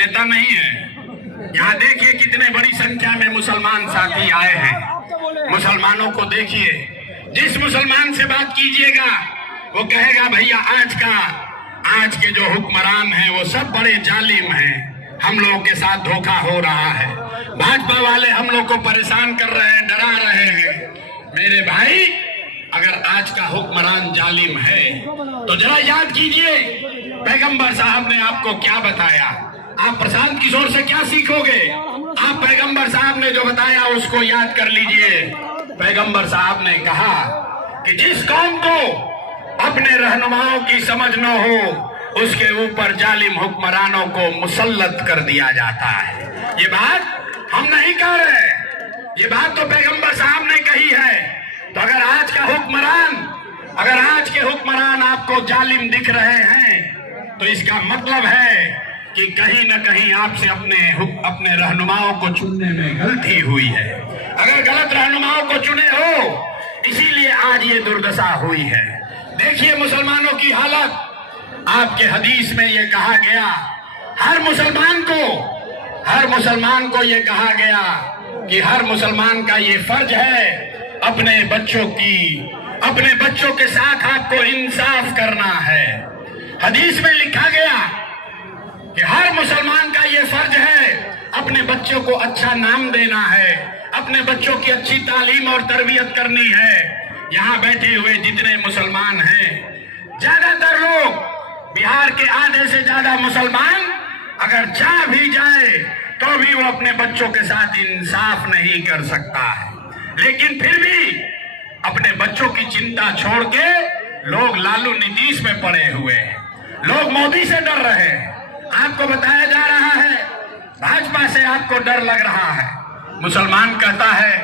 नेता नहीं है। यहाँ देखिए कितने बड़ी संख्या में मुसलमान साथी आए हैं। मुसलमानों को देखिए, जिस मुसलमान से बात कीजिएगा वो कहेगा भैया आज के जो हुक्मरान हैं वो सब बड़े जालिम हैं, हम लोगों के साथ धोखा हो रहा है, भाजपा वाले हम लोग को परेशान कर रहे हैं, डरा रहे हैं। मेरे भाई, अगर आज का हुक्मरान जालिम है तो जरा याद कीजिए पैगंबर साहब ने आपको क्या बताया। आप प्रशांत किशोर से क्या सीखोगे? आप पैगंबर साहब ने जो बताया उसको याद कर लीजिए। पैगंबर साहब ने कहा कि जिस कौम को अपने रहनुमाओं की समझ न हो उसके ऊपर जालिम हुक्मरानों को मुसल्लत कर दिया जाता है। ये बात हम नहीं कह रहे, ये बात तो पैगंबर साहब ने कही है। तो अगर आज के हुक्मरान आपको जालिम दिख रहे हैं तो इसका मतलब है कि कहीं न कहीं आपसे अपने रहनुमाओं को चुनने में गलती हुई है। अगर गलत रहनुमाओं को चुने हो इसीलिए आज ये दुर्दशा हुई है। देखिए मुसलमानों की हालत। आपके हदीस में ये कहा गया, हर मुसलमान को ये कहा गया कि हर मुसलमान का ये फर्ज है अपने बच्चों के साथ आपको इंसाफ करना है। हदीस में लिखा गया कि हर मुसलमान का ये फर्ज है अपने बच्चों को अच्छा नाम देना है, अपने बच्चों की अच्छी तालीम और तरबियत करनी है। यहाँ बैठे हुए जितने मुसलमान हैं, ज्यादातर लोग, बिहार के आधे से ज्यादा मुसलमान अगर जा भी जाए तो भी वो अपने बच्चों के साथ इंसाफ नहीं कर सकता है। लेकिन फिर भी अपने बच्चों की चिंता छोड़ के लोग लालू नीतीश में पड़े हुए हैं, लोग मोदी से डर रहे हैं। आपको बताया जा रहा है भाजपा से आपको डर लग रहा है। मुसलमान कहता है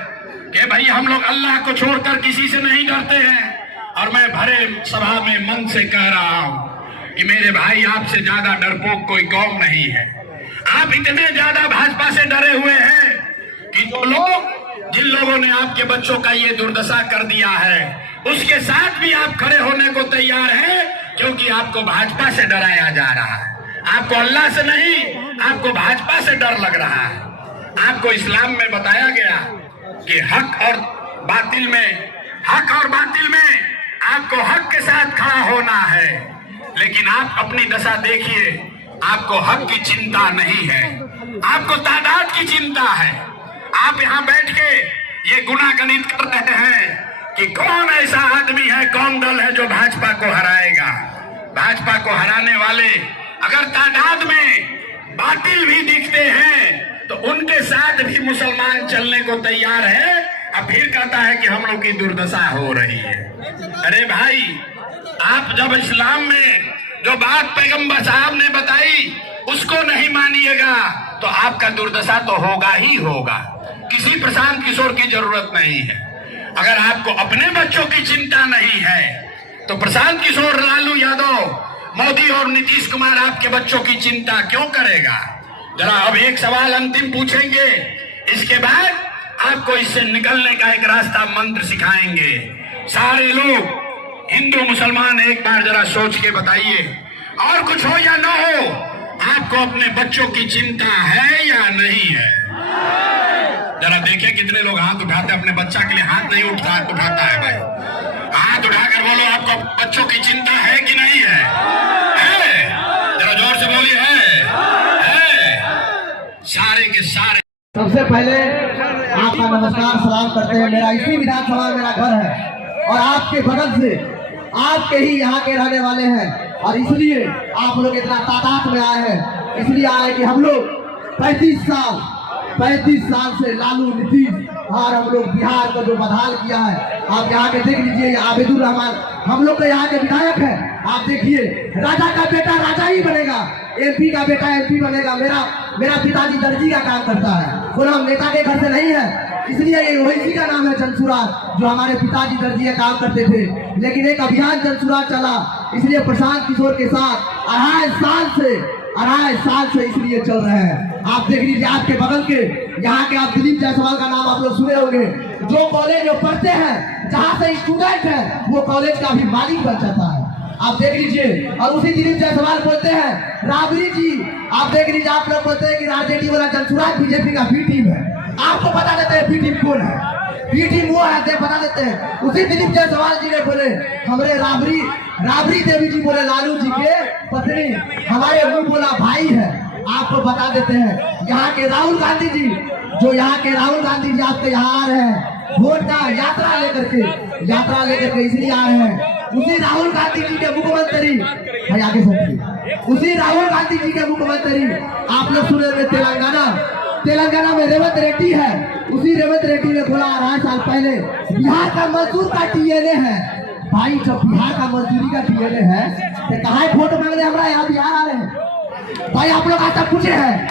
कि भाई हम लोग अल्लाह को छोड़कर किसी से नहीं डरते हैं। और मैं भरे सभा में मन से कह रहा हूं कि मेरे भाई आपसे ज्यादा डरपोक कोई कौम नहीं है। आप इतने ज्यादा भाजपा से डरे हुए हैं कि जिन लोगों ने आपके बच्चों का ये दुर्दशा कर दिया है उसके साथ भी आप खड़े होने को तैयार हैं, क्योंकि आपको भाजपा से डराया जा रहा है। आपको अल्लाह से नहीं, आपको भाजपा से डर लग रहा है। आपको इस्लाम में बताया गया कि हक और बातिल में आपको हक के साथ खड़ा होना है। लेकिन आप अपनी दशा देखिए, आपको हक की चिंता नहीं है, आपको तादाद की चिंता है। आप यहाँ बैठ के ये गुनागणित कर रहे हैं कि कौन ऐसा आदमी है, कौन दल है जो भाजपा को हराएगा। भाजपा को हराने वाले अगर तादाद में बातिल भी दिखते हैं तो उनके साथ भी मुसलमान चलने को तैयार है। अब फिर कहता है कि हम लोग की दुर्दशा हो रही है। अरे भाई, आप जब इस्लाम में जो बात पैगंबर साहब ने बताई उसको नहीं मानिएगा तो आपका दुर्दशा तो होगा ही होगा। किसी प्रशांत किशोर की जरूरत नहीं है। अगर आपको अपने बच्चों की चिंता नहीं है तो प्रशांत किशोर, लालू यादव, मोदी और नीतीश कुमार आपके बच्चों की चिंता क्यों करेगा? जरा अब एक सवाल अंतिम पूछेंगे, इसके बाद आपको इससे निकलने का एक रास्ता मंत्र सिखाएंगे। सारे लोग हिंदू मुसलमान एक बार जरा सोच के बताइए, और कुछ हो या ना हो, आपको अपने बच्चों की चिंता है या नहीं है? जरा देखिए कितने लोग हाथ उठाते हैं। अपने बच्चा के लिए हाथ नहीं उठाता है भाई। हाथ उठाकर बोलो, आपको बच्चों की चिंता है कि नहीं है? जरा जोर से बोलिए, है? सारे के सारे। सबसे पहले आपका नमस्कार सलाम करते हैं। मेरा इसी विधानसभा मेरा घर है और आपके बगल से आपके ही यहाँ के रहने वाले हैं, और इसलिए आप लोग इतना तादाद में आए हैं। इसलिए आए कि हम लोग 35 साल से लालू नीतीश और हम लोग बिहार को जो बदहाल किया है, आप यहाँ के देख लीजिए। आबिदुर रहमान हम लोग के यहाँ के विधायक है। आप देखिए, राजा का बेटा राजा ही बनेगा, एमपी का बेटा एमपी बनेगा। मेरा पिताजी दर्जी का काम करता है, कोई नेता के घर से नहीं है। इसलिए ये ओवैसी का नाम है जनसुराज, जो हमारे पिताजी दर्जी काम करते थे। लेकिन एक अभियान जनसुराज चला, इसलिए प्रशांत किशोर के साथ अढ़ाई साल से इसलिए चल रहे हैं। आप देख लीजिए, आपके बगल के यहाँ के आप दिलीप जायसवाल का नाम आप लोग सुने होंगे। जो कॉलेज में पढ़ते हैं, जहाँ से स्टूडेंट है, वो कॉलेज का भी मालिक बन जाता है। आप देख लीजिए। और उसी दिलीप जायसवाल बोलते हैं राबड़ी जी, आप देख लीजिए, आप लोग बोलते हैं कि आरजेडी वाला जनसुराज बीजेपी का बी टीम है। आपको बता देते हैं बी टीम कौन है, बी टीम वो है, बता देते हैं। उसी दिलीप जायसवाल जी ने बोले हमारे राबड़ी देवी जी बोले लालू जी के पत्नी, हमारे मुंह बोला भाई है। आपको बता देते हैं यहाँ के राहुल गांधी जी, जो यहाँ के राहुल गांधी जी आपके यहाँ आ रहे हैं वोट का यात्रा लेकर के इसलिए आ रहे हैं। उसी राहुल गांधी जी के मुख्यमंत्री, भाई आगे बढ़िए, उसी राहुल गांधी जी के मुख्यमंत्री आप लोग सुने हुए तेलंगाना में रेवंत रेड्डी है। उसी रेवंत रेड्डी ने बोला 2.5 साल पहले बिहार का मजदूर का टीएनए है। भाई जब बिहार का मजदूरी का टीएनए है तो कहाँ वोट मांगने हमारा यहाँ बिहार आ रहे हैं? भाई आप लोग आज तक पूछे हैं?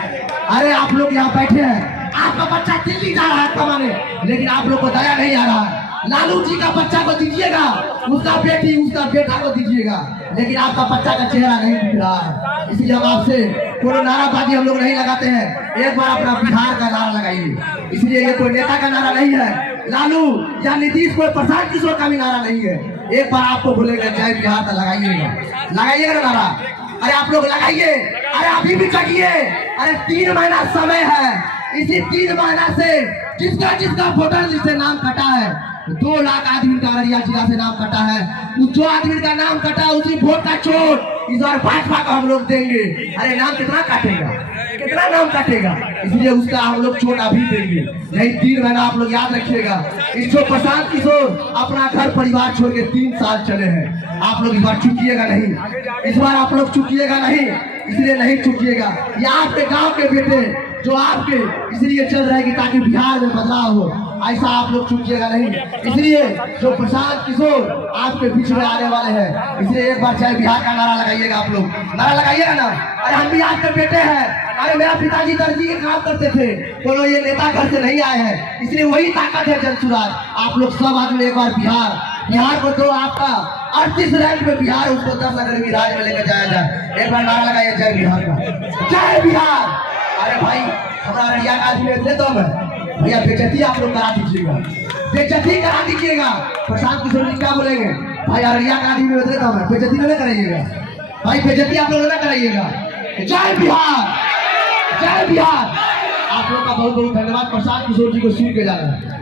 अरे आप लोग यहाँ बैठे हैं, आपका बच्चा दिल्ली जा रहा है कमाने, लेकिन आप लोग को दया नहीं आ रहा। लालू जी का बच्चा को दीजिएगा, उसका बेटी उसका बेटा को दीजिएगा, लेकिन आपका बच्चा का चेहरा नहीं दिख रहा है। इसलिए हम आपसे कोई नाराबाजी हम लोग नहीं लगाते हैं। एक बार अपना बिहार का नारा लगाइए। इसलिए ये कोई नेता का नारा नहीं है, लालू या नीतीश कोई प्रशांत किशोर का भी नारा नहीं है। एक बार आपको बोलेगा जय बिहार का लगाइएगा ना नारा। अरे आप लोग लगाइए, अरे अभी भी करिए। अरे 3 महीना समय है, इसी 3 महीना से जिसका वोटर लिस्ट से नाम कटा है, 2 लाख आदमी का अररिया जिला से नाम कटा है। जो आदमी का नाम कटा उसी वोट का चोट इस बार भाजपा को हम लोग देंगे। अरे नाम कितना नाम काटेगा, इसलिए उसका हम लोग चोट अभी देंगे। नहीं 3 महीना आप लोग याद रखिएगा। इस प्रशांत किशोर अपना घर परिवार छोड़ के 3 साल चले हैं। आप लोग इस बार चुकिएगा नहीं, इस बार आप लोग चुकिएगा नहीं, इसलिए नहीं चुकिएगा। ये आपके गांव के बेटे जो आपके इसलिए चल रहे हैं कि ताकि बिहार में बदलाव हो, ऐसा आप लोग चुकिएगा नहीं। इसलिए जो प्रशांत किशोर आपके बीच में आने वाले हैं, इसलिए एक बार चाहे बिहार का नारा लगाइएगा। आप लोग नारा लगाइएगा ना। अरे हम भी आपके बेटे हैं। अरे मेरा पिताजी दर्जी के काम करते थे, बोलो ये नेता घर से नहीं आए हैं, इसलिए वही ताकत है जनसुराज। आप लोग सब आदमी एक बार बिहार को तो आपका 38 रैंक में बिहार, उसको 10 नगर राज्य में लेकर जाया जाए। एक बार नारा लगाइए जय बिहार का, जय बिहार। अरे भाई हमारा अररिया का आदमी है तो भैया बेइज्जती आप लोग करा दीजिएगा, बेइज्जती करा दीजिएगा। प्रशांत किशोर जी क्या बोलेंगे? भाई अररिया का आदमी है तो बेइज्जती नहीं कराइएगा, भाई बेइज्जती आप लोग ना कराइएगा। जय बिहार, जय बिहार। आप लोग का बहुत बहुत धन्यवाद। प्रशांत किशोर जी को सुन के जाना है।